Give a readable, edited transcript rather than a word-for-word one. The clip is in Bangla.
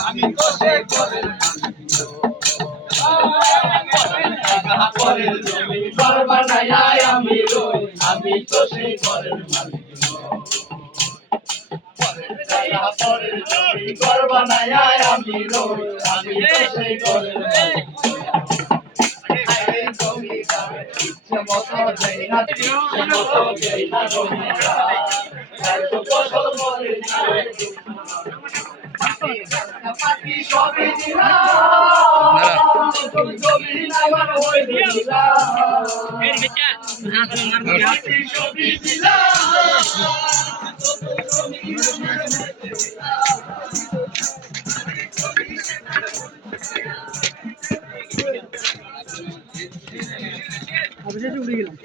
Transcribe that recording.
আমি তো সেই ঘরের পরের জমি ঘর বানায় আমি রই আমি তো সেই ঘরের মালিক পরের জমি ঘর বানায় আমি রই আমি তো সেই ঘরের মালিক ইচ্ছে মতো যাই না ইচ্ছে মতো যাই না ফসল মরে পাখি সবই দিলাম জমি আমার হয়ে দিলাম পাখি সবই অবশেষে উড়ে গেলাম।